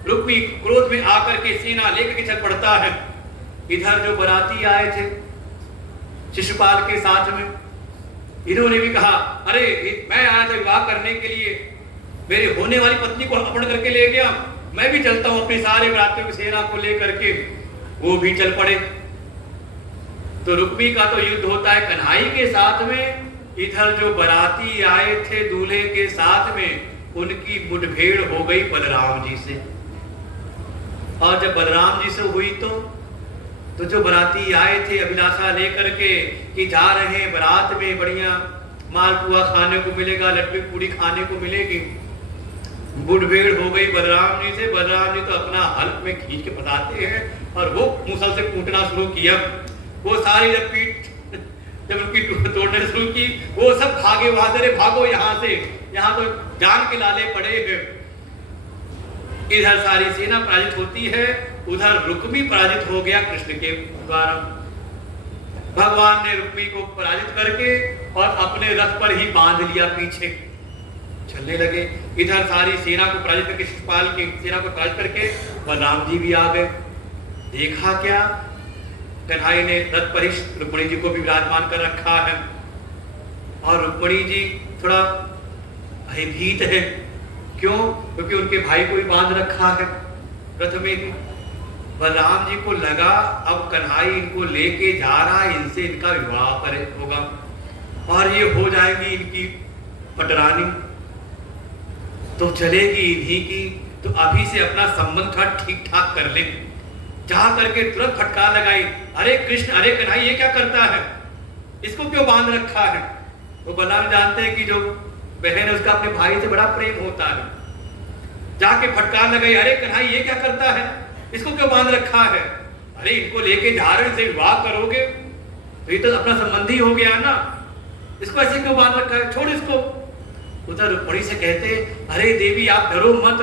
रुक्मी क्रोध में आकर के सेना लेकर के चल पड़ता है। इधर जो बराती आए थे शिशुपाल के साथ में, इन्होंने भी कहा अरे मैं आया था विवाह करने के लिए, मेरे होने वाली पत्नी को अपहरण करके ले गया, मैं भी चलता हूं अपने सारे बरातियों की सेना को लेकर के। वो भी चल पड़े। तो रुक्मी का तो युद्ध होता है कन्हई के साथ में। इधर जो बराती आए थे दूल्हे के साथ में, उनकी मुठभेड़ हो गई बलराम जी से। और जब बलराम जी से हुई तो जो बराती आए थे अभिलाषा लेकर के कि जा रहे हैं बारात में, बढ़िया मालपुआ खाने को मिलेगा, लड्डू पूड़ी खाने को मिलेगी, मुठभेड़ हो गई बलराम जी से। बलराम जी तो अपना हल्क में खींच के बताते हैं और वो मुसल से कूटना शुरू किया। वो सारी जब पीठ जब उनकी तोड़ने शुरू की, वो सब भागे वहां से, भागो यहाँ से, यहाँ तो जान के लाले पड़े हैं। इधर सारी सेना पराजित होती है, उधर रुक्मी पराजित हो गया कृष्ण के द्वारा। भगवान ने रुक्मी को पराजित करके और अपने रथ पर ही बांध लिया, पीछे चलने लगे। इधर सारी सेना को पराजित करके, शिशुपाल की सेना को पराजित करके बलराम जी भी आ गए। देखा क्या, कन्हई ने रथ पर ही रुक्मिणी जी को भी विराजमान कर रखा है और रुक्मिणी जी थोड़ा भयभीत है। क्यों? क्योंकि उनके भाई को भी बांध रखा है रथ में ही। बलराम जी को लगा अब कन्हई इनको लेके जा रहा है, इनसे इनका विवाह करे होगा और ये हो जाएगी इनकी पटरानी, तो चलेगी इन्हीं की। तो अभी से अपना संबंध थोड़ा ठीक ठाक कर ले। जा करके तुरंत फटकार लगाई, अरे कृष्ण, अरे कन्हई ये क्या करता है, इसको क्यों बांध रखा है। तो बलराम जानते हैं कि जो बहन है उसका अपने भाई से बड़ा प्रेम होता है। जाके फटकार लगाई, अरे कन्हई ये क्या करता है, इसको क्यों बांध रखा है, अरे इनको लेके जा रहे हैं, विवाह करोगे तो ये तो अपना संबंधी हो गया ना, इसको ऐसे क्यों बांध रखा है, छोड़ इसको। उधर रुक्मिणी से कहते, अरे देवी आप डरो मत,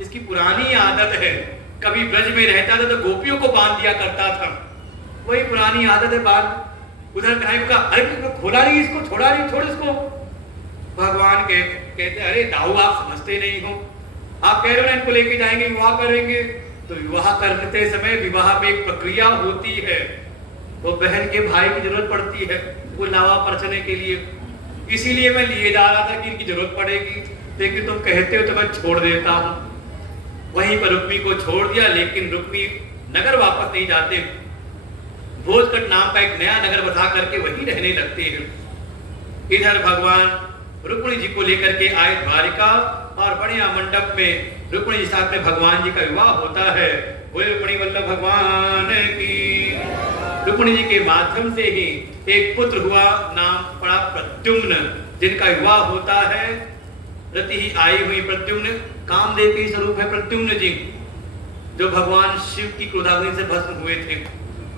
इसकी पुरानी आदत है, कभी ब्रज में रहता था तो गोपियों को बांध दिया करता था, वही पुरानी आदत है बांध। उधर कन्हई को कहा, अरे खोला नहीं इसको, छोड़ा नहीं, छोड़ इसको। भगवान कहते अरे दाऊ आप समझते नहीं हो, आप कह रहे हो ना इनको लेके जाएंगे विवाह करेंगे, तो विवाह करते समय विवाह में एक प्रक्रिया होती है, तो बहन के भाई की जरूरत पड़ती है वो लावा परचने के लिए, इसीलिए मैं लिए जा रहा था कि इनकी जरूरत पड़ेगी, लेकिन तुम कहते हो तो मैं छोड़ देता हूँ। वहीं पर रुक्मी को छोड़ दिया, लेकिन रुक्मी नगर वापस नहीं जाते, भोजकट नाम का एक नया नगर बसा करके वहीं रहने लगते हैं। इधर भगवान रुक्मिणी जी को लेकर के आए द्वारिका और बढ़िया मंडप में रुक्मिणी जी साथ में भगवान जी का विवाह होता है। बोले रुक्मिणी वल्लभ भगवान की। रुक्मिणी जी के माध्यम से ही एक पुत्र हुआ, नाम पड़ा प्रद्युम्न, जिनका विवाह होता है। रति ही आई हुई प्रद्युम्न कामदेव के स्वरूप है प्रद्युम्न जी, जो भगवान शिव की क्रोधाग्नि से भस्म हुए थे।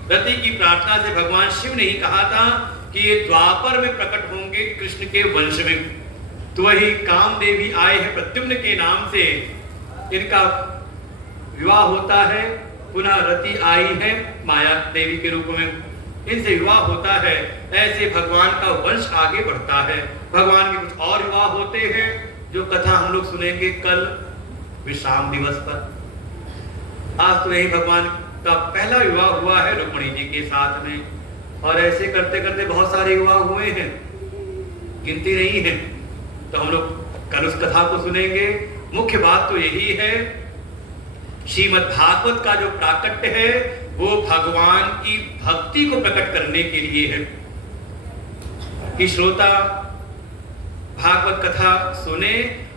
रति की प्रार्थना से भगवान शिव ने ही कहा था कि ये द्वापर में प्रकट होंगे कृष्ण के वंश में, तो वही कामदेव ही आए हैं प्रद्युम्न के नाम से, इनका विवाह होता है। पुनः रति आई है माया देवी के रूप में, इनसे विवाह होता है। ऐसे भगवान का वंश आगे बढ़ता है। भगवान के कुछ और विवाह होते हैं जो कथा हम लोग सुनेंगे कल विश्राम दिवस पर। आज तो यही भगवान का पहला विवाह हुआ है रुक्मिणी जी के साथ में, और ऐसे करते करते बहुत सारे विवाह हुए हैं, गिनती नहीं है। तो हम लोग कल उस कथा को सुनेंगे। मुख्य बात तो यही है, श्रीमद् भागवत का जो प्राकट्य है वो भगवान की भक्ति को प्रकट करने के लिए है कि श्रोता भागवत कथा सुने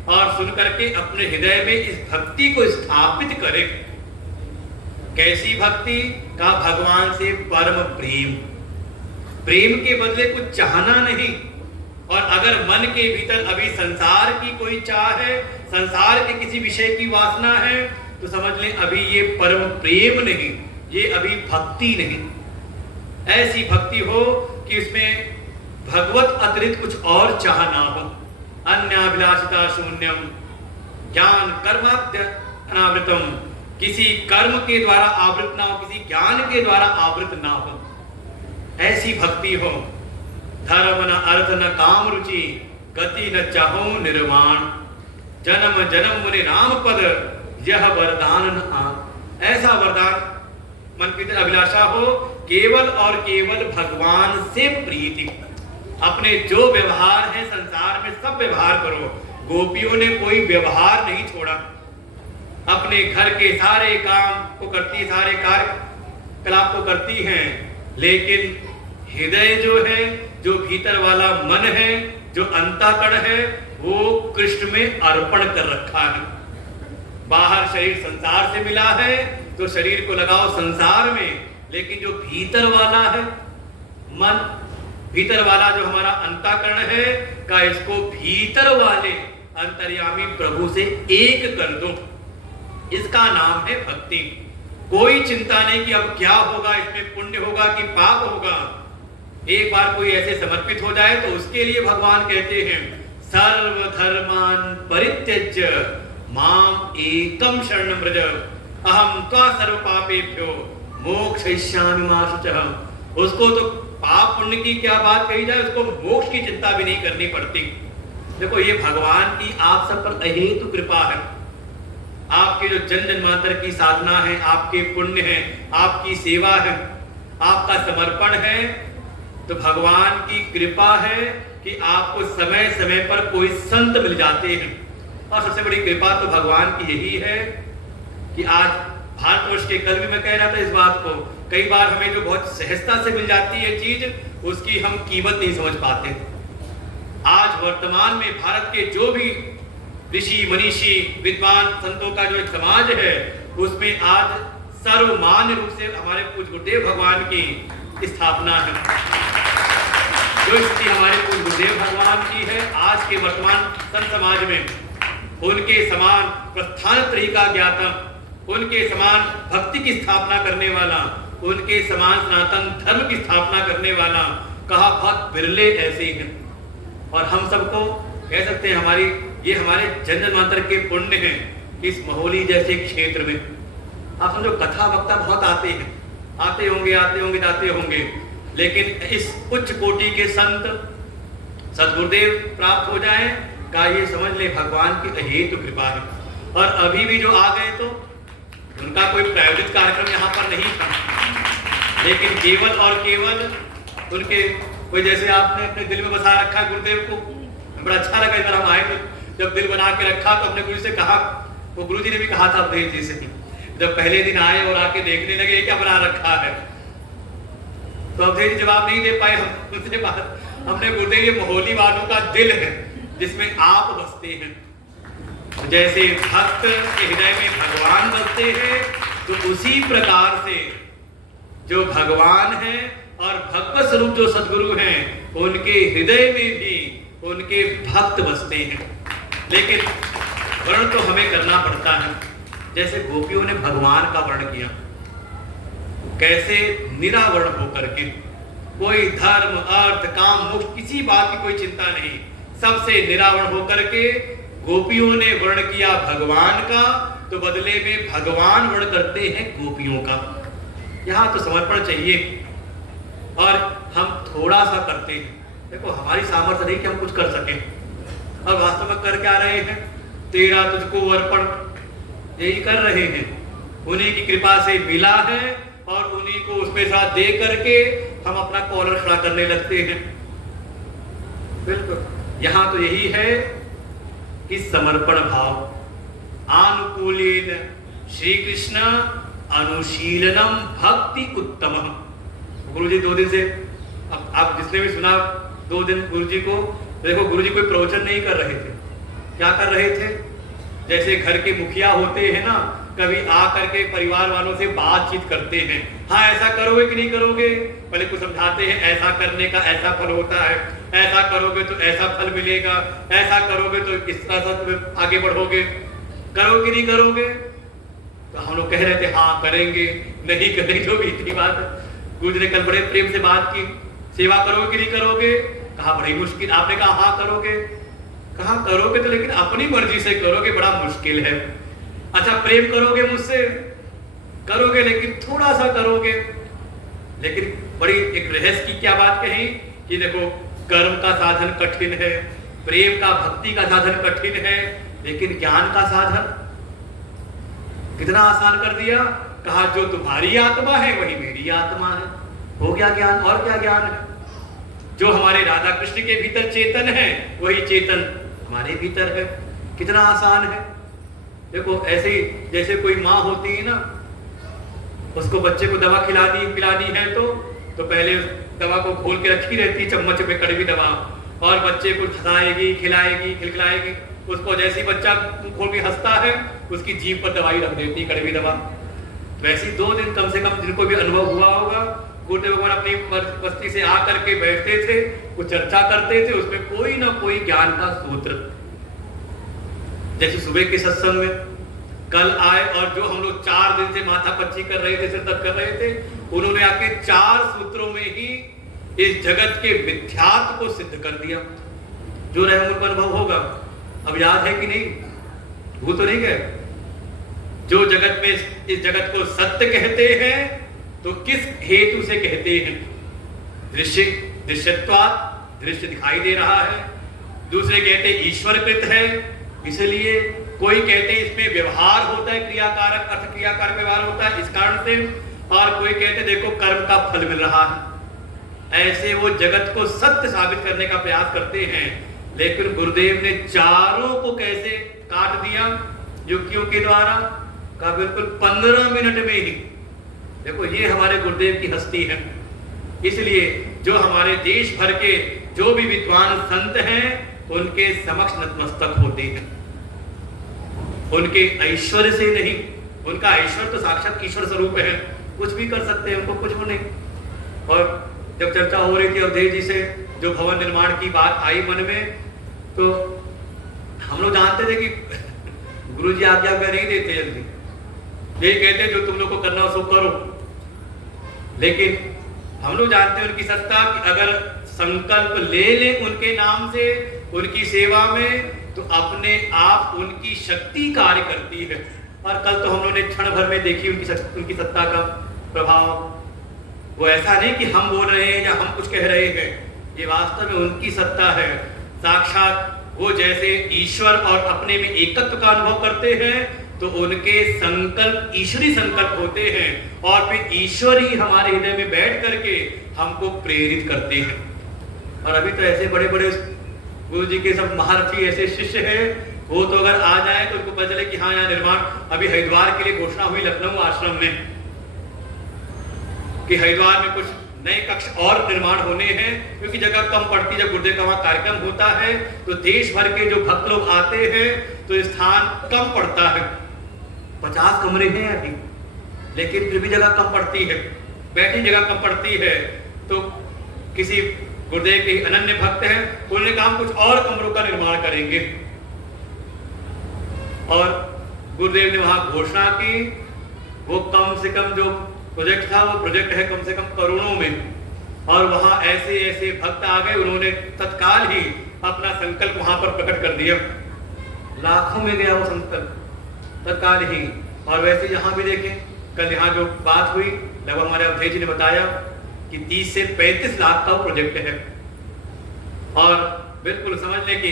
और सुन करके अपने हृदय में इस भक्ति को स्थापित करे। कैसी भक्ति का? भगवान से परम प्रेम, प्रेम के बदले कुछ चाहना नहीं। और अगर मन के भीतर अभी संसार की कोई चाह है, संसार के किसी विषय की वासना है, तो समझ लें अभी ये परम प्रेम नहीं, ये अभी भक्ति नहीं। ऐसी भक्ति हो कि उसमें भगवत अतिरिक्त कुछ और चाह ना हो। अन्याभिलाषिता शून्यम ज्ञान कर्माद्य अनावृतम, किसी कर्म के द्वारा आवृत ना हो, किसी ज्ञान के द्वारा आवृत ना हो, ऐसी भक्ति हो। धर्म न अर्थ न काम रुचि गति न चाहो निर्वाण, जन्म जन्म मुनि राम पद, यह वरदान न आन। ऐसा वरदान मन की अभिलाषा हो, केवल और केवल भगवान से प्रीति। अपने जो व्यवहार है संसार में सब व्यवहार करो। गोपियों ने कोई व्यवहार नहीं छोड़ा, अपने घर के सारे काम को करती, सारे कार्यकलाप को करती हैं, लेकिन हृदय जो है, जो भीतर वाला मन है, जो अंतःकरण है, वो कृष्ण में अर्पण कर रखा है। बाहर शरीर संसार से मिला है तो शरीर को लगाओ संसार में, लेकिन जो भीतर वाला है मन, भीतर वाला जो हमारा अंतःकरण है का, इसको भीतर वाले अंतर्यामी प्रभु से एक कर दो। इसका नाम है भक्ति। कोई चिंता नहीं कि अब क्या होगा, इसमें पुण्य होगा कि पाप होगा। एक बार कोई ऐसे समर्पित हो जाए तो उसके लिए भगवान कहते हैं, सर्वधर्मान परित्यज्य माम एकम शरणं व्रज, अहम त्वा सर्व पापेभ्यो मोक्षयिष्यामि मा शुचः। उसको तो पाप पुण्य की क्या बात कही जाए, उसको मोक्ष की चिंता भी नहीं करनी पड़ती। देखो, ये भगवान की आप सब पर अहेतु कृपा है। आपके जो जन्म जन्मांतर की साधना है, आपके पुण्य है, आपकी सेवा है, आपका समर्पण है, तो भगवान की कृपा है कि आपको समय समय पर कोई संत मिल जाते हैं। और सबसे बड़ी कृपा तो भगवान की यही है कि आज भारतवर्ष के, कल भी मैं कह रहा था इस बात को, कई बार हमें जो बहुत सहजता से मिल जाती है चीज, उसकी हम कीमत नहीं समझ पाते। आज वर्तमान में भारत के जो भी ऋषि मनीषी विद्वान संतों का जो एक समाज है, उसमें आज सर्वमान्य रूप से हमारे पूज्य गुरुदेव भगवान की स्थापना है। जो स्थिति हमारे पूज्य गुरुदेव भगवान की है आज के वर्तमान संत समाज में, उनके समान प्रस्थान तरीका ज्ञाता, उनके समान भक्ति की स्थापना करने वाला, उनके समान सनातन धर्म की स्थापना करने वाला, कहा बहुत बिरले ऐसे ही हैं। और हम सबको कह सकते हैं, ये हमारे जन्म जन्मांतर के पुण्य हैं। इस महोली जैसे क्षेत्र में आप समझो कथा वक्ता बहुत आते हैं, आते होंगे जाते होंगे, लेकिन इस उच्च कोटि के संत सदगुरुदेव प्राप्त हो जाएं का ये समझ ले भगवान की अहेतु कृपा है। और अभी भी जो आ गए तो उनका कोई प्रायोजित कार्यक्रम यहाँ पर नहीं था, लेकिन केवल और केवल उनके कोई, जैसे आपने अपने दिल में बसा रखा है गुरुदेव को, बड़ा अच्छा लगा। इस बार हम आए तो जब दिल बना के रखा तो अपने गुरु से कहा, वो गुरु जी ने भी कहा था अवधेश जी से, जब पहले दिन आए और आके देखने लगे क्या बना रखा है, तो अवधेश जी जवाब नहीं दे पाए। हमसे बात, हमने गुरुदेव ये महोली वालों का दिल है जिसमें आप बसते हैं। जैसे भक्त के हृदय में भगवान बसते हैं, तो उसी प्रकार से जो भगवान है और भगवत स्वरूप जो सदगुरु हैं, उनके हृदय में भी उनके भक्त बसते हैं। लेकिन वर्ण तो हमें करना पड़ता है। जैसे गोपियों ने भगवान का वर्ण किया, कैसे निरावर्ण होकर के, कोई धर्म अर्थ काम मोक्ष किसी बात की कोई चिंता नहीं, सबसे निरावर्ण होकर के गोपियों ने वर्ण किया भगवान का, तो बदले में भगवान वर्ण करते हैं गोपियों का। यहाँ तो समर्पण चाहिए और हम थोड़ा सा करते हैं। देखो, हमारी सामर्थ्य नहीं कि हम कुछ कर सकें, और वास्तव में कर क्या रहे हैं, तेरा तुझको अर्पण, यही कर रहे हैं। उन्हीं की कृपा से मिला है और उन्हीं को उसमें साथ दे करके हम अपना कॉलर खड़ा करने लगते हैं। बिल्कुल, यहाँ तो यही है कि समर्पण भाव। आनुकूलेन श्री कृष्ण अनुशीलनम भक्ति उत्तमम। गुरुजी 2 दिन से, अब आप जिसने भी सुना 2 दिन गुरुजी को, देखो गुरुजी कोई प्रवचन नहीं कर रहे थे। क्या कर रहे थे? जैसे घर के मुखिया होते हैं ना, कभी आ करके परिवार वालों से बातचीत करते हैं, हाँ ऐसा करोगे कि नहीं करोगे, पहले कुछ समझाते हैं, ऐसा करने का ऐसा फल होता है, ऐसा करोगे तो ऐसा फल मिलेगा, ऐसा करोगे तो इस तरह से तुम आगे बढ़ोगे, करोगे नहीं करोगे। तो हम लोग कह रहे थे हाँ करेंगे, नहीं करेंगे, जो भी इतनी बात है। गुरुजी ने कल बड़े प्रेम से बात की, सेवा करोगे कि नहीं करोगे, कहा बड़ी मुश्किल। आपने कहा हाँ करोगे, कहा करोगे तो लेकिन अपनी मर्जी से करोगे, बड़ा मुश्किल है। अच्छा प्रेम करोगे मुझसे, करोगे लेकिन थोड़ा सा करोगे। लेकिन बड़ी एक रहस्य की क्या बात कही कि देखो कर्म का साधन कठिन है, प्रेम का, भक्ति का साधन कठिन है, लेकिन ज्ञान का साधन कितना आसान कर दिया। कहा जो तुम्हारी आत्मा है वही मेरी आत्मा है। हो गया ज्ञान, और क्या ज्ञान है। जो हमारे राधा कृष्ण के भीतर चेतन है वही चेतन हमारे भीतर है। कितना आसान है। देखो ऐसे ही जैसे कोई माँ होती है ना, उसको बच्चे को दवा पिलानी है तो पहले दवा को खोल के रखी रहती है, चम्मच में कड़वी दवा, और बच्चे को हंसाएगी, खिलाएगी, खिलखिलाएगी। उसको जैसे ही बच्चा खोल के हंसता है उसकी जीभ पर दवाई रख देती है, कड़वी दवा। वैसे 2 दिन कम से कम जिनको भी अनुभव हुआ होगा, गुरुदेव भगवान अपनी बस्ती से आकर के बैठते थे, वो चर्चा करते थे, उसमें कोई ना कोई ज्ञान का सूत्र। जैसे सुबह के सत्संग में कल आए और जो हम लोग 4 दिन से माथा पच्ची कर रहे थे, सिर दर्द कर रहे थे, उन्होंने आके 4 सूत्रों में ही इस जगत के मिथ्यात्व को सिद्ध कर दिया। जो रहमुल पर अनुभव होगा, अब याद है कि नहीं, वो तो नहीं गए। जो जगत में इस जगत को सत्य कहते हैं तो किस हेतु से कहते हैं? दृश्यत्वात्, दृश्य दिखाई दे रहा है। दूसरे कहते ईश्वरकृत है, इसलिए। कोई कहते इसमें व्यवहार होता है, क्रियाकारक, अर्थ क्रियाकारक व्यवहार होता है इस कारण से। और कोई कहते देखो कर्म का फल मिल रहा है। ऐसे वो जगत को सत्य साबित करने का प्रयास करते हैं, लेकिन गुरुदेव ने चारों को कैसे काट दिया युक्तियों के द्वारा का, बिल्कुल 15 मिनट में ही। देखो ये हमारे गुरुदेव की हस्ती है। इसलिए जो हमारे देश भर के जो भी विद्वान संत हैं उनके समक्ष नतमस्तक होते हैं, उनके ऐश्वर्य से नहीं। उनका ऐश्वर्य तो साक्षात ईश्वर स्वरूप है, कुछ भी कर सकते हैं, उनको कुछ नहीं। और जब चर्चा हो रही थी अवधेश जी से, जो भवन निर्माण की बात आई मन में, तो हम लोग जानते थे कि गुरु जी आज्ञा में नहीं देते जल्दी, ये कहते जो तुम लोग को करना हो सो करो। लेकिन हम लोग जानते हैं उनकी सत्ता कि अगर संकल्प ले लें उनके नाम से, उनकी सेवा में, तो अपने आप उनकी शक्ति कार्य करती है। और कल तो हम लोगों ने क्षण भर में देखी उनकी सत्ता का प्रभाव। वो ऐसा नहीं कि हम बोल रहे हैं या हम कुछ कह रहे हैं, ये वास्तव में उनकी सत्ता है। साक्षात वो जैसे ईश्वर और अपने में एकत्व का अनुभव करते हैं, तो उनके संकल्प ईश्वरी संकल्प होते हैं, और फिर ईश्वर ही हमारे हृदय में बैठ करके हमको प्रेरित करते हैं। और अभी तो ऐसे बड़े बड़े गुरु जी के सब महारथी ऐसे शिष्य हैं, वो तो अगर आ जाए तो उनको पता चले कि हाँ यहाँ निर्माण, अभी हरिद्वार के लिए घोषणा हुई लखनऊ आश्रम में कि हरिद्वार में कुछ नए कक्ष और निर्माण होने हैं, क्योंकि जगह कम पड़ती। जब गुरुदेव का वहाँ कार्यक्रम होता है तो देश भर के जो भक्त लोग आते हैं तो स्थान कम पड़ता है। 50 कमरे हैं अभी, लेकिन फिर भी जगह कम पड़ती है, बैठने जगह कम पड़ती है। तो किसी गुरुदेव के अनन्य भक्त हैं, उन्होंने कहा कुछ और कमरों का निर्माण करेंगे, और गुरुदेव ने वहां घोषणा की। वो कम से कम जो प्रोजेक्ट था, वो प्रोजेक्ट है कम से कम करोड़ों में, और वहां ऐसे ऐसे भक्त आ गए, उन्होंने तत्काल ही अपना संकल्प वहां पर प्रकट कर दिया। लाखों में गया वो संकल्प तत्काल ही। और वैसे यहाँ भी देखें, कल यहाँ जो बात हुई, लगभग हमारे अवधेश जी ने बताया कि 30 से 35 लाख का प्रोजेक्ट है। और बिल्कुल समझ लें कि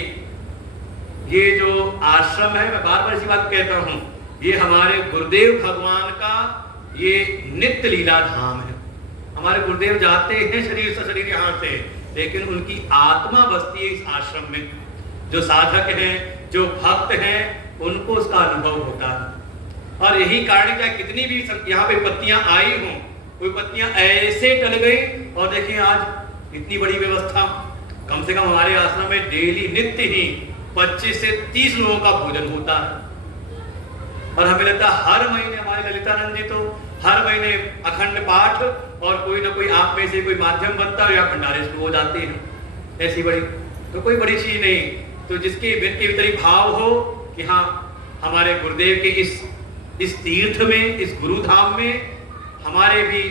ये जो आश्रम है, मैं बार बार इसी बात कहता हूँ, ये हमारे गुरुदेव भगवान का ये नित्य लीला धाम है। हमारे गुरुदेव जाते हैं शरीर से शरीर यहाँ से, लेकिन उनकी आत्मा बसती है इस आश्रम में। जो साधक हैं, जो भक्त हैं, उनको उसका अनुभव होता है। और यही कारण क्या, कितनी भी यहाँ पे विपत्तियां आई हों, विपत्तियां ऐसे टल गई। और देखिए आज इतनी बड़ी व्यवस्था, कम से कम हमारे आश्रम में डेली नित्य ही 25 से 30 लोगों का भोजन होता है। और हमें लगता है हर महीने हमारे ललितानंद जी तो हर महीने अखंड पाठ, और कोई ना कोई आप में से कोई माध्यम बनता है या भंडारे शुरू हो जाते हैं। ऐसी बड़ी तो कोई बड़ी चीज नहीं, तो जिसके भीतरी भाव हो कि हाँ हमारे गुरुदेव के इस तीर्थ में, इस गुरु धाम में हमारे भी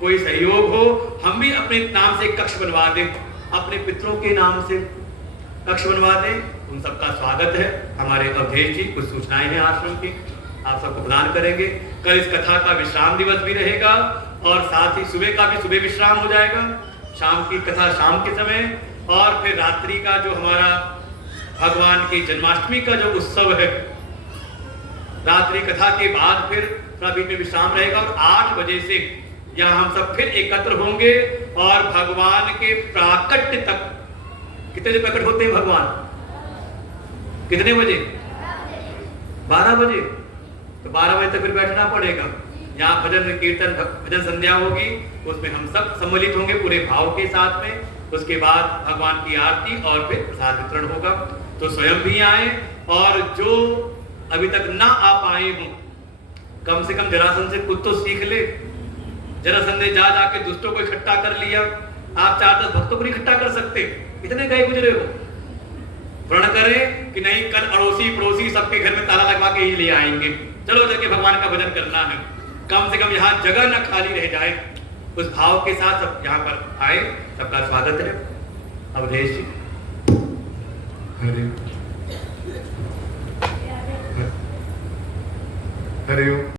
कोई सहयोग हो, हम भी अपने नाम से कक्ष बनवा दें, अपने पितरों के नाम से कक्ष बनवा दें। उन सबका स्वागत है। हमारे अवधेश जी कुछ सूचनाएं हैं आश्रम की, आप सबको प्रदान करेंगे। कल इस कथा का विश्राम दिवस भी रहेगा, और साथ ही सुबह का भी सुबह विश्राम हो जाएगा, शाम की कथा शाम के समय, और फिर रात्रि का जो हमारा भगवान की जन्माष्टमी का जो उत्सव है, रात्रि कथा के बाद फिर थोड़ा बीच में विश्राम रहेगा और 8 बजे से यहाँ हम सब फिर एकत्र होंगे और भगवान के प्राकट्य तक। कितने बजे प्रकट होते हैं भगवान? कितने बजे? 12 बजे। तो 12 बजे तक फिर बैठना पड़ेगा। यहाँ भजन कीर्तन भजन संध्या होगी, उसमें हम सब सम्मिलित होंगे पूरे भाव के साथ में। उसके बाद भगवान की आरती और फिर प्रसाद वितरण होगा। तो स्वयं भी आए और जो अभी तक ना आ पाए हों, कम से कम जरासंध से कुछ तो सीख ले। जरासंध ने जा जाके दुष्टों को इकट्ठा कर लिया, आप 4-10 भक्तों को नहीं इकट्ठा कर सकते, इतने गए गुजरे हो। प्रण करें कि नहीं, कल अड़ोसी पड़ोसी सबके घर में ताला लगवा के ही ले आएंगे, चलो जाके भगवान का भजन करना है। कम से कम यहाँ जगह न खाली रह जाए, उस भाव के साथ सब यहाँ पर आए। सबका स्वागत है। अवधेश जी, हरि हरि।